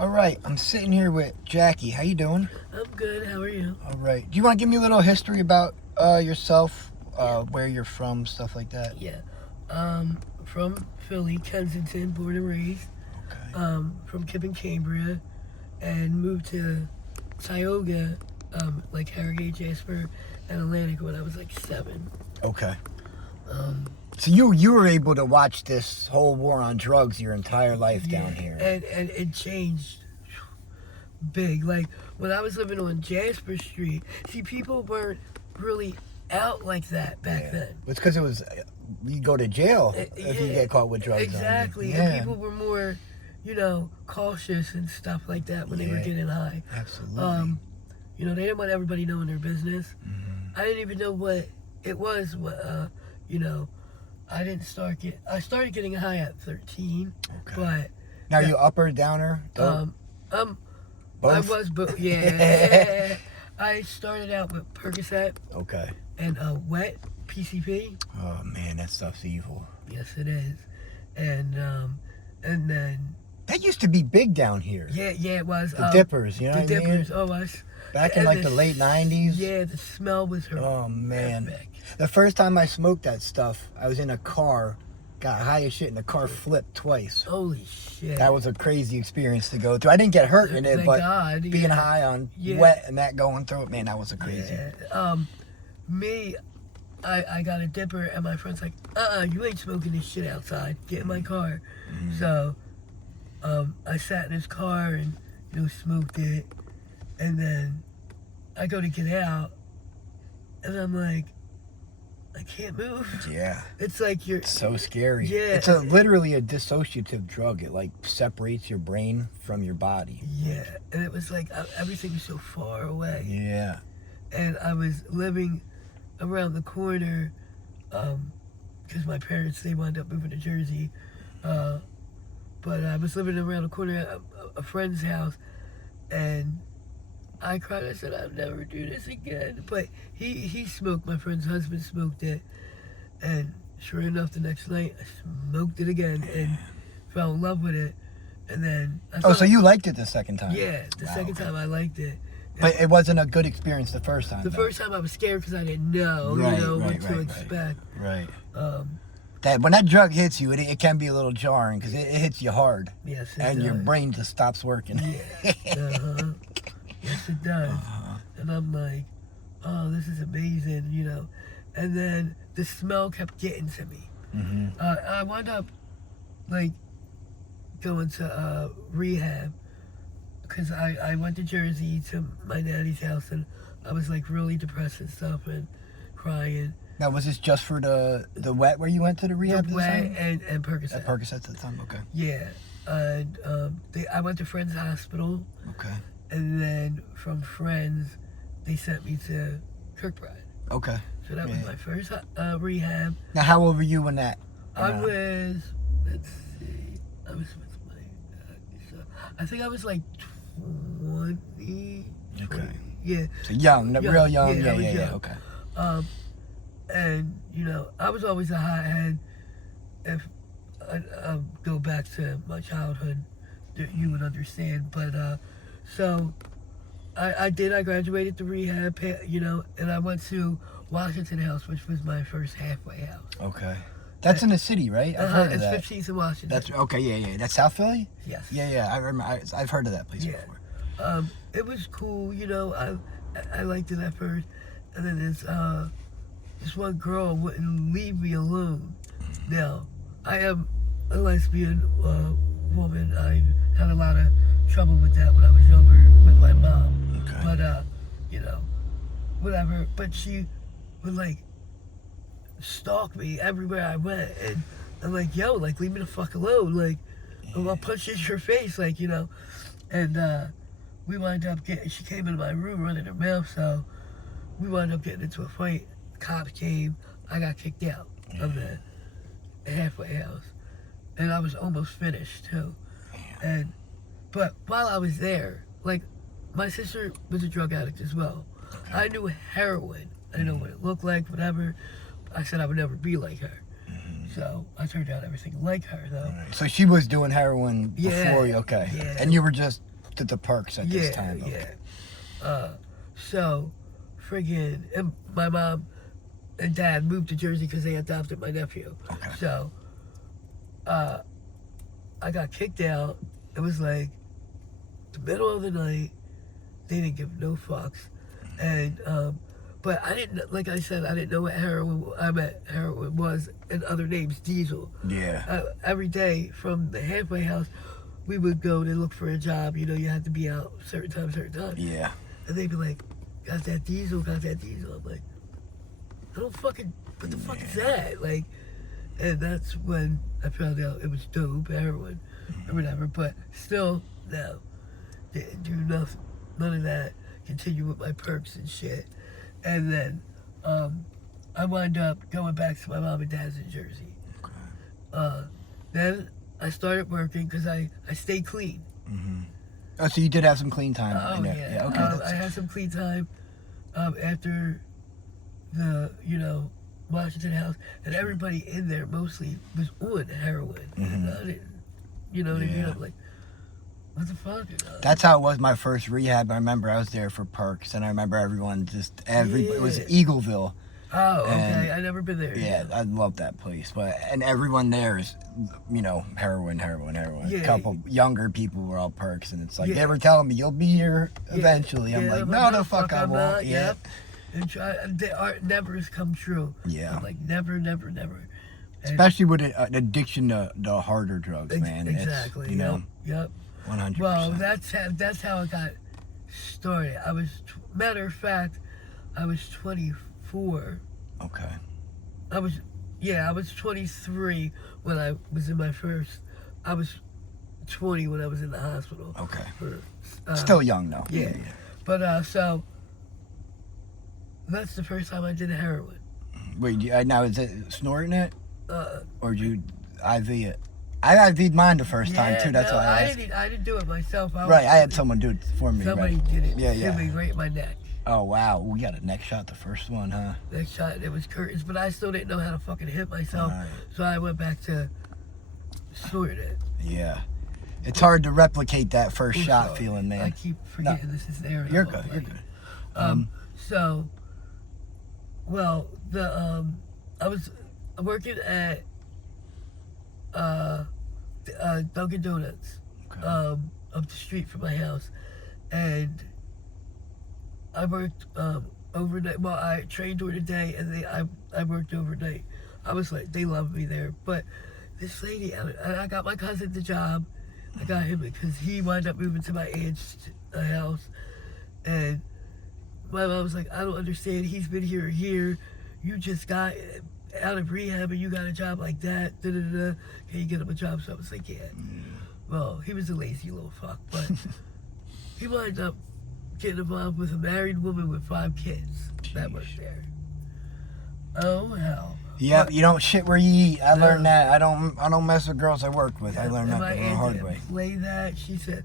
All right, I'm sitting here with Jackie. How you doing? I'm good. How are you? All right. Do you want to give me a little history about yourself, where you're from, stuff like that? Yeah. From Philly, Kensington, born and raised. Okay. From Kippen, Cambria, and moved to Tioga, like Harrogate, Jasper, and Atlantic when I was like 7. Okay. Um, So you were able to watch this whole war on drugs your entire life down here. And it changed big. Like when I was living on Jasper Street, see, people weren't really out like that back then. It's because it was you go to jail if you get caught with drugs. Exactly. And people were more, cautious and stuff like that when they were getting high. Absolutely. They didn't want everybody knowing their business. Mm-hmm. I didn't even know what it was. I started getting high at 13. Okay. But Now you upper, downer? Both? I was, but yeah. I started out with Percocet. Okay. And wet PCP. Oh man, that stuff's evil. Yes, it is. And then that used to be big down here. Yeah, it was. The dippers, you know what I mean? The dippers, oh, us. Back in like the late 90s. Yeah, the smell was horrific. Oh man. The first time I smoked that stuff, I was in a car, got high as shit, and the car flipped twice. Holy shit. That was a crazy experience to go through. I didn't get hurt in it, Thank but God, being high on wet and that going through it, man, that was a crazy. Yeah. I got a dipper, and my friend's like, you ain't smoking this shit outside. Get in my car. Mm-hmm. So, I sat in his car and, smoked it. And then I go to get out, and I'm like, I can't move. Yeah. It's like It's so scary. Yeah. It's literally a dissociative drug. It like separates your brain from your body. Yeah. And it was like everything was so far away. Yeah. And I was living around the corner, because my parents, they wound up moving to Jersey. But I was living around the corner at a friend's house, and I cried. I said, I'll never do this again. But he smoked. My friend's husband smoked it. And sure enough, the next night, I smoked it again and fell in love with it. And then... so you liked it the second time? Yeah, the second time I liked it. But it wasn't a good experience the first time. The first time I was scared because I didn't know, what to expect. Right. When that drug hits you, it can be a little jarring because it hits you hard. Yes, it and does. your brain just stops working. Yeah. Yes, it does. And I'm like, oh, this is amazing, And then the smell kept getting to me. Mm-hmm. I wound up, like, going to rehab because I went to Jersey to my nanny's house, and I was, like, really depressed and stuff and crying. Now, was this just for the wet where you went to the rehab? The wet and Percocet. At Percocet at the time, okay. Yeah. And I went to Friends Hospital. Okay. And then from Friends, they sent me to Kirkbride. Okay. So that was my first rehab. Now, how old were you when that? I was, let's see, I was with my, I think I was like 20. Okay. Yeah. So young, real young. Yeah. Okay. And, I was always a hothead. If I go back to my childhood, you would understand. But, so I graduated to rehab, and I went to Washington House, which was my first halfway house. Okay. That's in the city, right? I've heard of that. It's 15th in Washington. That's okay. Yeah. That's South Philly. Yes. Yeah. I remember. I've heard of that place before. It was cool. I liked it at first, and then this one girl wouldn't leave me alone. Now, I am a lesbian woman. I had a lot of trouble with that when I was younger with my mom. Okay. But whatever. But she would like stalk me everywhere I went, and I'm like, yo, like, leave me the fuck alone, like, I'll punch you in your face, like, and we wound up she came into my room running her mouth, so we wound up getting into a fight. The cops came, I got kicked out of the halfway house, and I was almost finished too. But while I was there, like, my sister was a drug addict as well. Okay. I knew heroin. I didn't know what it looked like, whatever. I said I would never be like her. So I turned out everything like her, though. Right. So she was doing heroin before you, okay. Yeah. And you were just addicted to perks at this time. Okay. So, friggin', and my mom and dad moved to Jersey because they adopted my nephew. Okay. So, I got kicked out. It was like the middle of the night. They didn't give no fucks, and but I didn't. Like I said, I didn't know what heroin was, and other names, Diesel. Yeah. Every day from the halfway house, we would go to look for a job. You know, you had to be out certain time. Yeah. And they'd be like, got that Diesel. I'm like, I don't fucking, what the fuck is that? Like, and that's when I found out it was dope, heroin, or whatever. But still, no, didn't do nothing, none of that. Continue with my perks and shit. And then I wound up going back to my mom and dad's in Jersey. Okay. Then I started working because I stayed clean. Mm-hmm. Oh, so you did have some clean time. Oh, yeah. Okay. I had some clean time after the, Washington House. And everybody in there mostly was on heroin. Mm-hmm. And I didn't, you know what I mean? I'm like, what the fuck? That's how it was my first rehab. I remember I was there for perks, and I remember everyone it was Eagleville. Oh, okay. I never been there. Yeah, I love that place. And everyone there is, heroin. Yeah. A couple younger people were all perks, and it's like they were telling me you'll be here eventually. I'm like, no, the fuck I won't. Yep. And never has come true. Yeah. I'm like never. And especially with an addiction to harder drugs, man. Exactly. It's, Yep. 100%. Well, that's how it got started. Matter of fact, I was 24. Okay. I was 23 when I was in my first. I was 20 when I was in the hospital. Okay. For, still young though. Yeah. But so that's the first time I did heroin. Wait, now is it snorting it, or did you IV it? I IV'd mine the first time too. That's why I asked. I didn't do it myself. I had someone do it for me. Somebody did it. Yeah. Hit me right in my neck. Oh wow, we got a neck shot the first one, huh? Next shot, it was curtains, but I still didn't know how to fucking hit myself, so I went back to snorting it. Yeah, it's hard to replicate that first shot feeling, man. I keep forgetting this is the area. You're good. You're good. So, well, I was working at Dunkin' Donuts, up the street from my house, and I worked overnight. Well, I trained during the day, and I worked overnight. I was like, they loved me there, but this lady, I got my cousin the job. I got him because he wound up moving to my aunt's house, and my mom was like, I don't understand. He's been here a year. You just got out of rehab and you got a job like that. Can you get him a job? So I was like, yeah. Well, he was a lazy little fuck, but he wound up getting involved with a married woman with 5 kids that worked there. Oh hell. Yeah, you don't shit where you eat. I learned that. I don't mess with girls I worked with. I learned that the hard way. Play that. She said,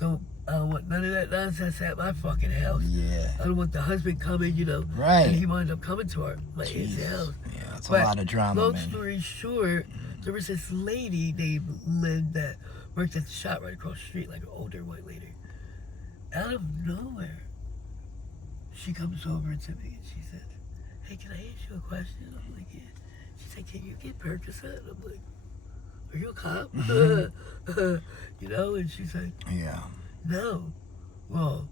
I don't want none of that nonsense at my fucking house. Yeah. I don't want the husband coming, Right. And he wound up coming to my aunt's house. Yeah, that's a lot of drama, long man. story short, there was this lady named Lynn that worked at the shop right across the street, like an older white lady. Out of nowhere, she comes over to me and she said, hey, can I ask you a question? I'm like, yeah. She said, can you get Percocet? And I'm like, are you a cop? And she's like, yeah. No. Well,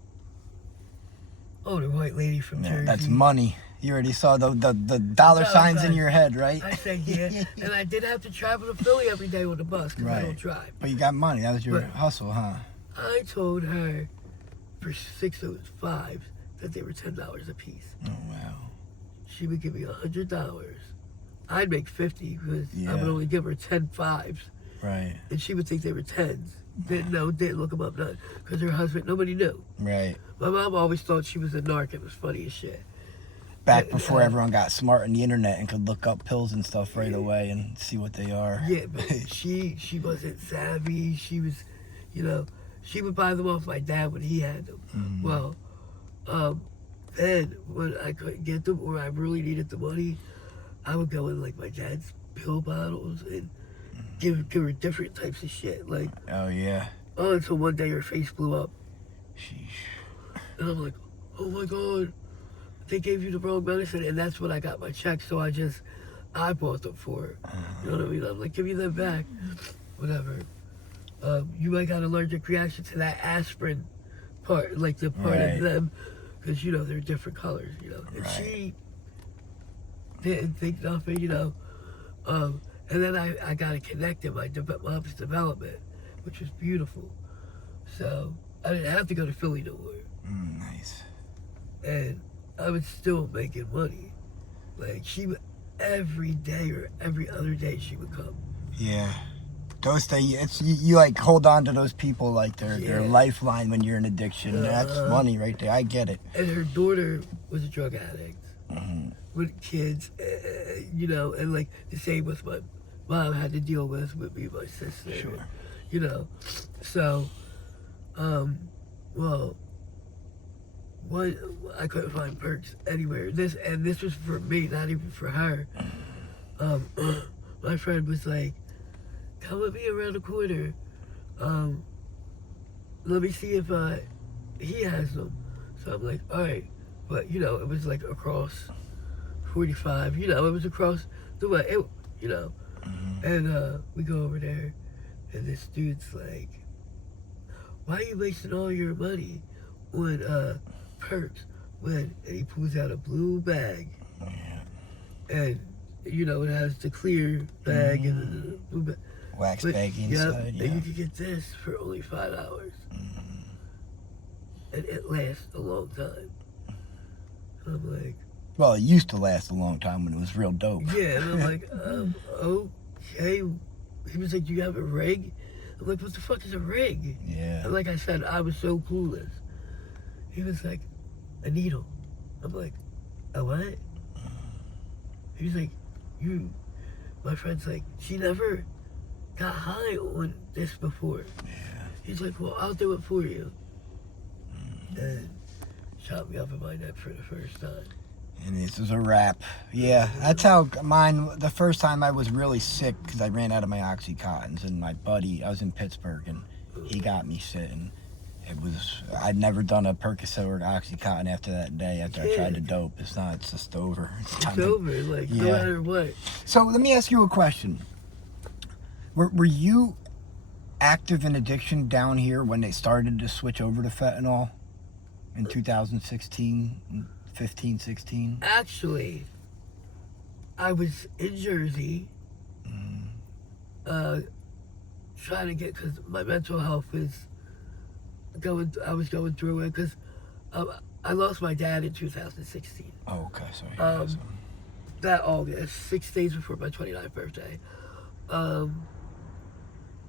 older white lady from Jersey. That's money. You already saw the dollar signs in your head, right? I said, yeah. And I did have to travel to Philly every day on the bus because I don't drive. But you got money. That was your hustle, huh? I told her for 6 of 5 that they were $10 a piece. Oh, wow. She would give me $100. I'd make 50 because I would only give her 10 5s. Right. And she would think they were 10s. Didn't know, didn't look them up, none. Because her husband, nobody knew. Right. My mom always thought she was a narc. It was funny as shit. Back before everyone got smart on the internet and could look up pills and stuff right away and see what they are. Yeah, but she wasn't savvy. She was, she would buy them off my dad when he had them. Mm-hmm. Well, then when I couldn't get them or I really needed the money, I would go in like my dad's pill bottles and give her different types of shit. Like, oh yeah. Oh, until one day her face blew up. Sheesh. And I'm like, oh my God, they gave you the wrong medicine. And that's when I got my check. So I bought them for it. You know what I mean? I'm like, give me them back. Whatever. You might got an allergic reaction to that aspirin part, like the part of them. Because, you know, they're different colors, you know. And she didn't think nothing, you know. And then I got it connected, my mom's development, which was beautiful. So I didn't have to go to Philly no more. Nice. And I was still making money. Like, she would, every day or every other day she would come. Yeah. Those things, it's you like hold on to those people like their lifeline when you're in addiction. That's money right there. I get it. And her daughter was a drug addict with kids, you know, and like the same with my mom had to deal with me and my sister. Sure. You know, so, well, I couldn't find perks anywhere. This was for me, not even for her. My friend was like, come with me around the corner. Let me see if he has them. So I'm like, all right. But, you know, it was like across 45. You know, it was across the way, you know. And we go over there, and this dude's like, why are you wasting all your money on perks and he pulls out a blue bag. And, you know, it has the clear bag and the blue bag. Wax baggy inside, and you can get this for only $5. And it lasts a long time. And I'm like... Well, it used to last a long time when it was real dope. Yeah, and I'm like, okay. He was like, do you have a rig? I'm like, what the fuck is a rig? Yeah. And like I said, I was so clueless. He was like, a needle. I'm like, a what? He was like, my friend's like, she never got high on this before. Yeah. He's like, well, I'll do it for you. And shot me up in my neck for the first time. And this was a wrap. Yeah, that's how mine, the first time I was really sick because I ran out of my Oxycontins, and my buddy, I was in Pittsburgh, and he got me sitting. I'd never done a Percocet or an Oxycontin after that day, after I tried the dope. It's just over. It's over, like, no matter what. So let me ask you a question. Were you active in addiction down here when they started to switch over to fentanyl in 2016, 15, 16? Actually, I was in Jersey trying to get, because my mental health I was going through it, because I lost my dad in 2016. Oh, okay, sorry. That August, 6 days before my 29th birthday.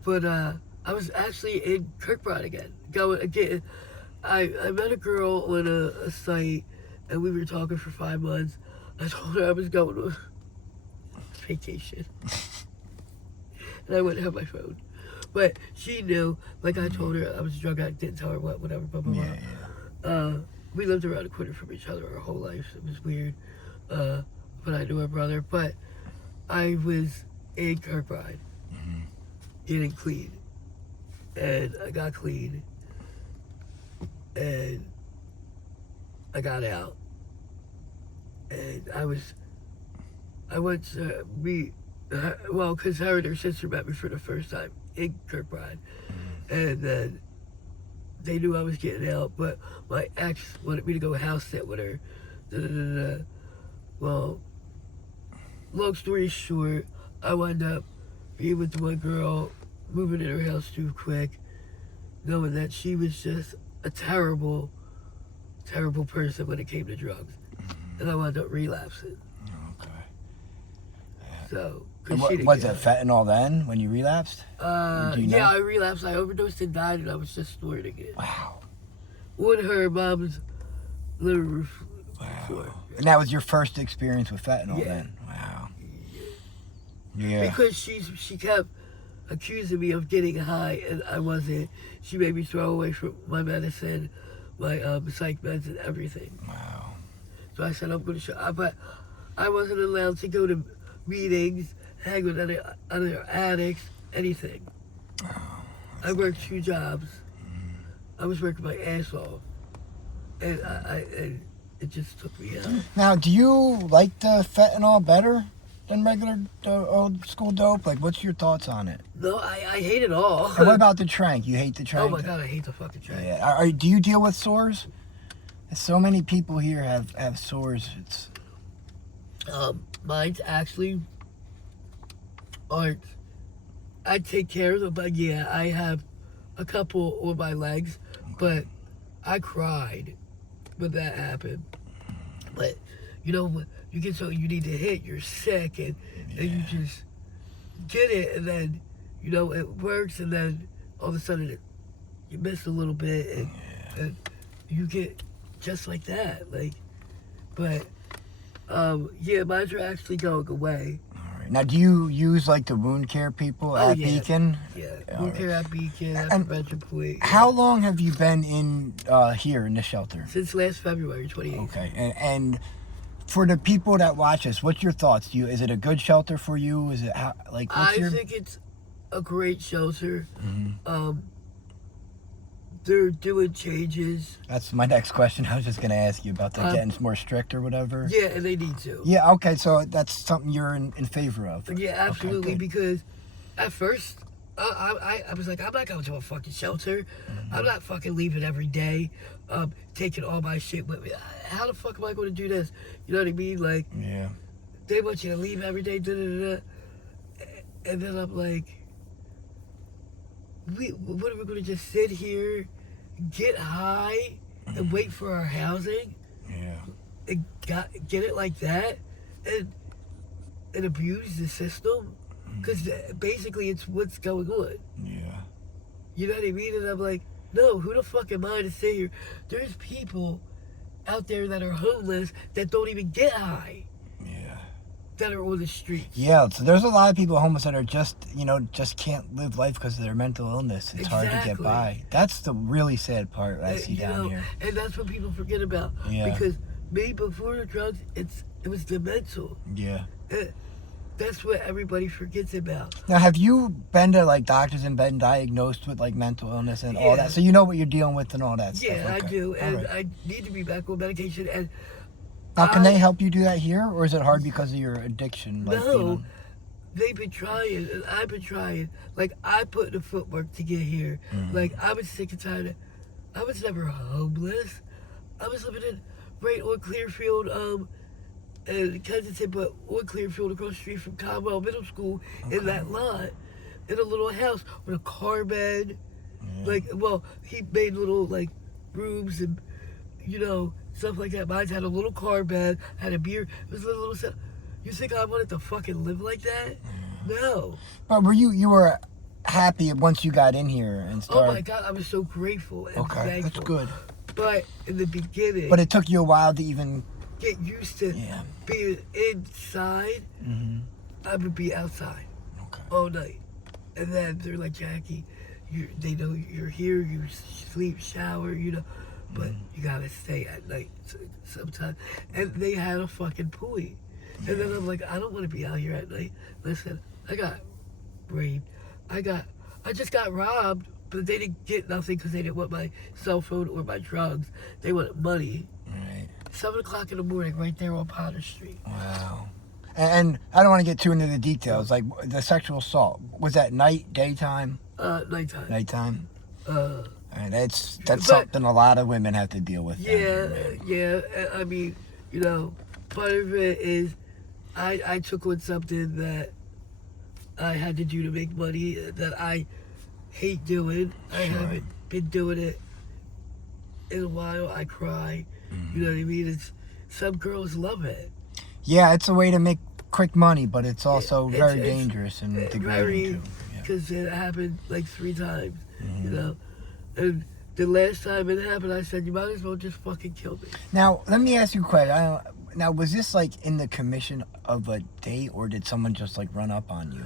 But I was actually in Kirkbride again. I met a girl on a site, and we were talking for 5 months. I told her I was going on vacation. And I wouldn't have my phone. But she knew, like I told her I was a drug addict, didn't tell her what, whatever, blah, blah, blah. We lived around the corner from each other our whole life. It was weird. But I knew her brother. But I was in Kirkbride getting clean. And I got clean. And I got out. And I went to meet, because her and her sister met me for the first time in Kirkbride. And then they knew I was getting out, but my ex wanted me to go house sit with her. Well, long story short, I wound up being with the one girl, moving in her house too quick, knowing that she was just a terrible, terrible person when it came to drugs. And I wound up relapsing. Okay. So, was it fentanyl then when you relapsed? Yeah, I relapsed. I overdosed and died, and I was just snorting it. Wow. On her mom's liver. Wow. And that was your first experience with fentanyl then? Wow. Yeah. Because she kept accusing me of getting high, and I wasn't. She made me throw away from my medicine, my psych meds, and everything. Wow. So I said, I'm going to show. But I wasn't allowed to go to meetings, hang with other addicts, anything. Oh, I worked 2 jobs. I was working my ass off, and and it just took me out. Now, do you like the fentanyl better than regular old school dope? Like, what's your thoughts on it? No, I hate it all. And what about the trank? You hate the trank? Oh my god, I hate the fucking train. Yeah. Do you deal with sores? So many people here have sores. It's Mine's actually aren't. I take care of them, but yeah, I have a couple on my legs, but I cried when that happened. But you know, when you get so you need to hit, you're sick, and you just get it, and then you know it works, and then all of a sudden you miss a little bit, and you get just like that, like. But yeah, mine are actually going away. Now, do you use like the wound care people at Beacon? Yeah, wound care at Beacon, at Prevention Point. How long have you been in here in the shelter? Since last February 28th. Okay, and for the people that watch us, what's your thoughts? Is it a good shelter for you? Is it like? I think it's a great shelter. Mm-hmm. They're doing changes. That's my next question. I was just going to ask you about that, getting more strict or whatever. Yeah, and they need to. Yeah, okay, so that's something you're in favor of. Yeah, absolutely, because at first, I was like, I'm not going to a fucking shelter. Mm-hmm. I'm not fucking leaving every day, taking all my shit with me. How the fuck am I going to do this? You know what I mean? Like, they want you to leave every day, da-da-da-da. And then I'm like, what are we going to just sit here, get high, and wait for our housing? Yeah. And get it like that? And abuse the system? Because basically it's what's going on. Yeah. You know what I mean? And I'm like, no, who the fuck am I to sit here? There's people out there that are homeless that don't even get high. That are on the streets. Yeah, so there's a lot of people homeless that are just can't live life because of their mental illness. It's hard to get by. That's the really sad part I see down here. And that's what people forget about. Yeah. Because me before the drugs, it was the mental. Yeah. That's what everybody forgets about. Now, have you been to like doctors and been diagnosed with like mental illness and all that? So you know what you're dealing with and all that stuff. Yeah, okay. I do, and I need to be back on medication. And now, can they help you do that here, or is it hard because of your addiction? Like, no, they've been trying, and I've been trying. Like, I put the footwork to get here. Mm-hmm. Like, I was sick and tired. I was never homeless. I was living right on Clearfield, in Kensington, but on Clearfield across the street from Conwell Middle School, in that lot, in a little house with a car bed. Like, well, he made little, like, rooms and, stuff like that. Mine had a little car bed, had a beer. It was a little stuff. You think I wanted to fucking live like that? No. But were you were happy once you got in here and started? Oh my God, I was so grateful and thankful. That's good. But in the beginning... But it took you a while to even... get used to being inside. Mm-hmm. I would be outside all night. And then they're like, Jackie, they know you're here, you sleep, shower, but you gotta stay at night sometimes. And they had a fucking point. And then I'm like, I don't want to be out here at night. Listen, I got raped. I just got robbed, but they didn't get nothing because they didn't want my cell phone or my drugs. They wanted money. Right. 7 o'clock in the morning, right there on Potter Street. Wow. And I don't want to get too into the details. Like the sexual assault, was that night, daytime? Nighttime. Nighttime. And that's something a lot of women have to deal with. Yeah. I mean, part of it is I took on something that I had to do to make money that I hate doing. I haven't been doing it in a while. I cry. You know what I mean? Some girls love it. Yeah, it's a way to make quick money, but it's also very dangerous and degrading too. Because it happened like 3 times, And the last time it happened, I said, you might as well just fucking kill me. Now, let me ask you a question. Now, was this like in the commission of a date, or did someone just like run up on you?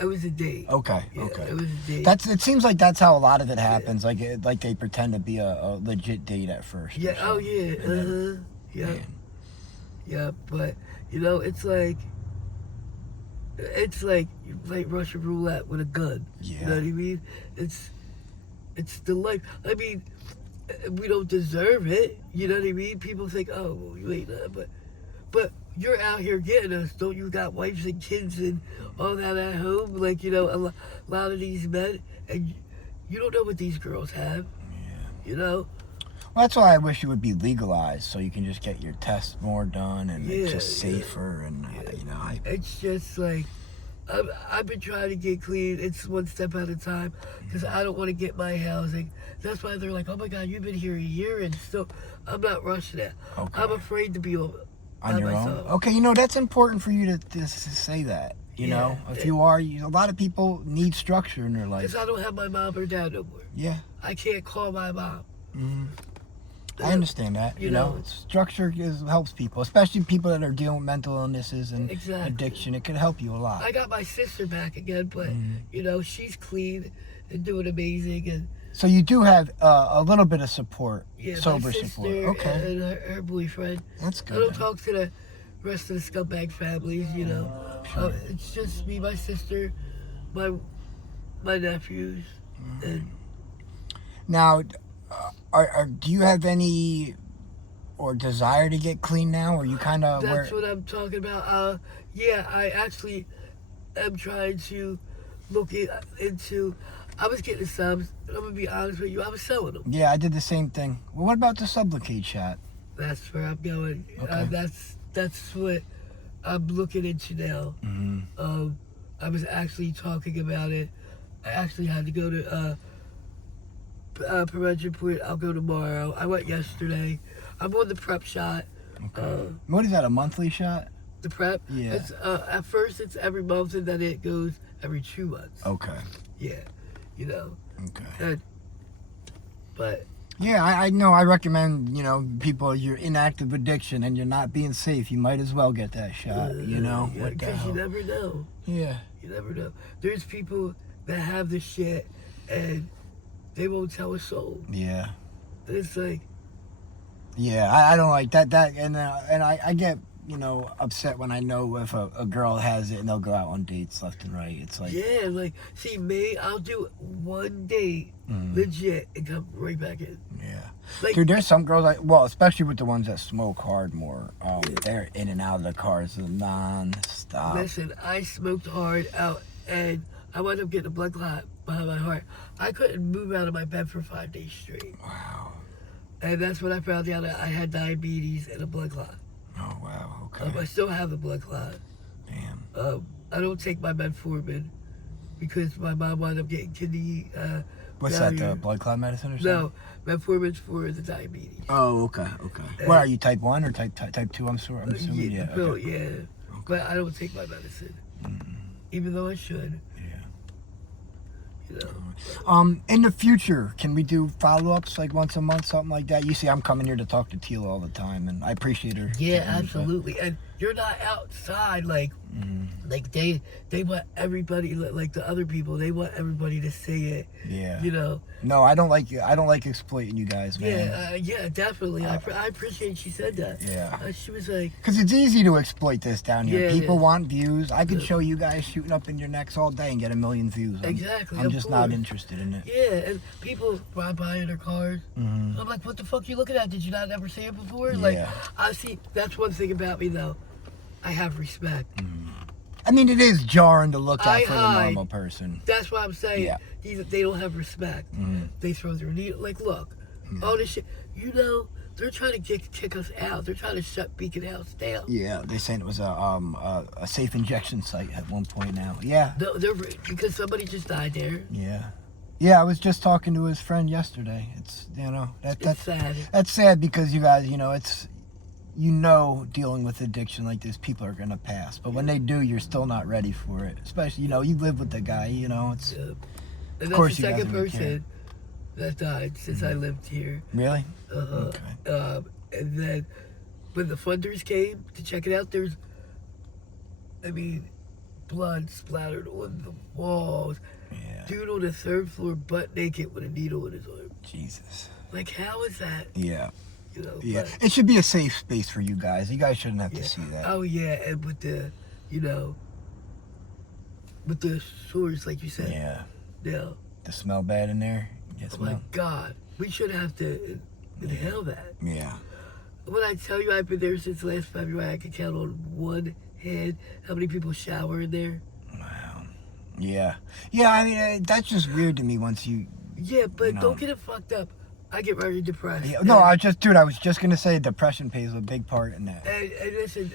It was a date. Okay. It was a date. It seems like that's how a lot of it happens. Like they pretend to be a legit date at first. Yeah. Oh yeah. Yeah. But it's like you play Russian roulette with a gun. Yeah. You know what I mean? It's the life. I mean, we don't deserve it. You know what I mean? People think, oh, well, you ain't that, but you're out here getting us. Don't you got wives and kids and all that at home? Like, you know, a lot of these men, and you don't know what these girls have. Yeah. You know? Well, that's why I wish it would be legalized, so you can just get your tests more done, and it's just safer, and you know. It's just like, I've been trying to get clean. It's one step at a time because I don't want to get my housing. That's why they're like, oh my God, you've been here a year and still, I'm not rushing it. Okay. I'm afraid to be On by your myself. own? Okay, you know, that's important for you to say that. You know, if you are, a lot of people need structure in their life. Because I don't have my mom or dad no more. Yeah. I can't call my mom. Mm-hmm. I understand that. You know, structure helps people, especially people that are dealing with mental illnesses and addiction. It can help you a lot. I got my sister back again, but you know, she's clean and doing amazing. And so you do have a little bit of support, sober my sister support. Okay. And her boyfriend. That's good. I don't talk to the rest of the scumbag families. You know, Sure. it's just me, my sister, my nephews, and now. Do you have any or desire to get clean now, or you kind of? That's what I'm talking about. Yeah, I actually am trying to look into. I was getting subs, and I'm gonna be honest with you, I was selling them. Yeah, I did the same thing. Well, what about the Sublocade shot? That's where I'm going. Okay. That's what I'm looking into now. Mm-hmm. I was actually talking about it. I actually had to go to prevention point. I'll go tomorrow. I went yesterday. I'm on the prep shot. Okay. What is that? A monthly shot? The prep? Yeah. It's at first it's every month, and then it goes every 2 months. Okay. Yeah. You know. Okay. But. Yeah, I know. I recommend, you know, people, you're in active addiction and you're not being safe. You might as well get that shot. You know. Yeah, because you never know. Yeah. You never know. There's people that have this shit and they won't tell a soul. Yeah. And it's like. Yeah, I don't like that. And I get, you know, upset when I know if a girl has it and they'll go out on dates left and right. It's like. Yeah, like, see, me, I'll do one date legit and come right back in. Yeah. Like, dude, there's some girls, especially with the ones that smoke hard more, they're in and out of the cars non-stop. Listen, I smoked hard out and I wound up getting a blood clot behind my heart. I couldn't move out of my bed for 5 days straight. Wow. And that's when I found out that I had diabetes and a blood clot. Oh, wow. Okay. I still have the blood clot. Damn. I don't take my metformin because my mom wound up getting kidney What's failure. that, the blood clot medicine or something? No, metformin's for the diabetes. Oh, okay. What, are you type 1 or type 2? I'm assuming, yeah. No, Okay. yeah. Okay. But I don't take my medicine. Even though I should. You know. In the future, can we do follow-ups like once a month, something like that? You see, I'm coming here to talk to Teal all the time, and I appreciate her. Yeah, absolutely. And you're not outside like they want everybody, like the other people, they want everybody to say it. Yeah. You know. No, I don't like exploiting you guys, man. Yeah, definitely. I appreciate she said that. Yeah. She was like. Because it's easy to exploit this down here. Yeah, People want views. I could show you guys shooting up in your necks all day and get 1 million views. Exactly. I'm just not interested in it. Yeah, and people ride by in their cars. I'm like, what the fuck you looking at? Did you not ever see it before? Yeah. Like, I see. That's one thing about me, though. I have respect. I mean, it is jarring to look at for the hide. normal person. That's what I'm saying. Yeah. They don't have respect. They throw their knee. Like, look, all this shit. You know, they're trying to kick us out. They're trying to shut Beacon House down. Yeah, they saying it was a safe injection site at one point now. Yeah. No, they're because somebody just died there. Yeah. Yeah, I was just talking to his friend yesterday. It's, you know, It's sad. That's sad because you guys, you know, it's, dealing with addiction like this, people are gonna pass. But when they do, you're still not ready for it. Especially, you know, you live with the guy, you know, it's. And Of that's course the you guys second are gonna care. person that died since I lived here. Really? Okay. And then when the funders came to check it out, there's, blood splattered on the walls. Yeah. Dude on the 3rd floor, butt naked with a needle in his arm. Jesus. Like, how is that? Yeah. You know. Yeah. But, It should be a safe space for you guys. You guys shouldn't have to see that. oh yeah, and with the, with the source, like you said. Yeah. Yeah. The smell bad in there. Yes, Oh my ma'am. God, we should have to inhale that. Yeah. When I tell you I've been there since last February, I can count on one hand how many people shower in there. Wow. Yeah. Yeah, I mean, that's just weird to me once you. Yeah, but You know. don't get it fucked up. I get very depressed. Yeah, no, I was just going to say depression plays a big part in that. And listen,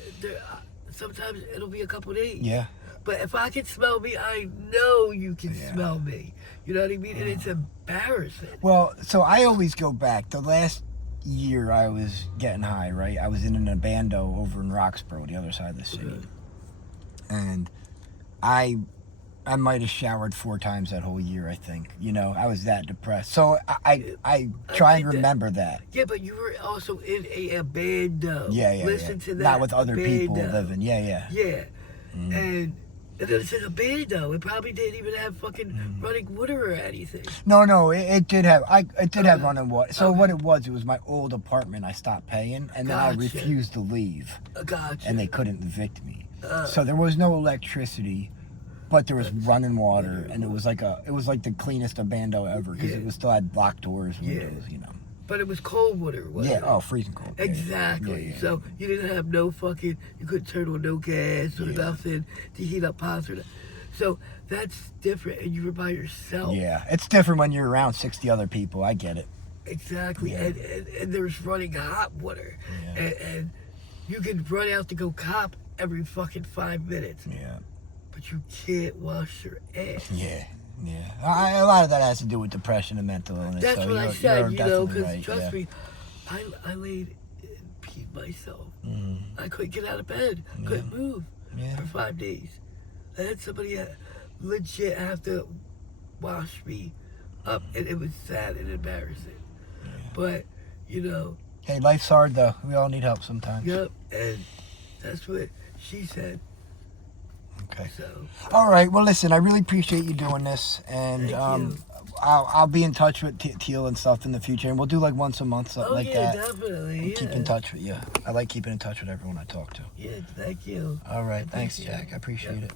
sometimes it'll be a couple days. Yeah. But if I can smell me, I know you can Yeah. smell me. You know what I mean? And it's embarrassing. Well, so I always go back. The last year I was getting high, right? I was in an abando over in Roxborough, the other side of the city. Okay. And I might have showered 4 times that whole year, I think. You know, I was that depressed. So I try and think remember that. Yeah, but you were also in a abando. Yeah. Listen to that. Not with other people abando. living. Yeah. Yeah. And then it's an abando. It probably didn't even have fucking running water or anything. No, it did have have running water. So Okay. what it was my old apartment I stopped paying, and then I Gotcha. refused to leave, Gotcha. and they couldn't evict me. So there was no electricity, but there was running water, and it was like the cleanest abando ever because Yeah. it was still had locked doors, Yeah. windows, you know. But it was cold water, wasn't Yeah. it? Oh, freezing cold. Yeah. Exactly. Yeah. So you didn't have no fucking, you couldn't turn on no gas or nothing to heat up pots or nothing. So that's different, and you were by yourself. Yeah, it's different when you're around 60 other people. I get it. Exactly. Yeah. And there's running hot water. Yeah. And you can run out to go cop every fucking 5 minutes. Yeah. But you can't wash your ass. Yeah. A lot of that has to do with depression and mental illness. That's so what I you're said, you know, definitely because right, trust yeah. me, I laid and peed myself. Mhm. I couldn't get out of bed. Couldn't move Yeah. for 5 days. I had somebody legit have to wash me up, and it was sad and embarrassing. But, you know, Hey, life's hard though. We all need help sometimes. yep, and that's what she said. Okay. So, All right. Well, listen. I really appreciate you doing this, and Thank you. I'll be in touch with Teal and stuff in the future, and we'll do like once a month, something oh like yeah, that. definitely. Yeah. Keep in touch with you. I like keeping in touch with everyone I talk to. Yeah, thank you. All right. Thanks, appreciate Jack. I appreciate Yep. it.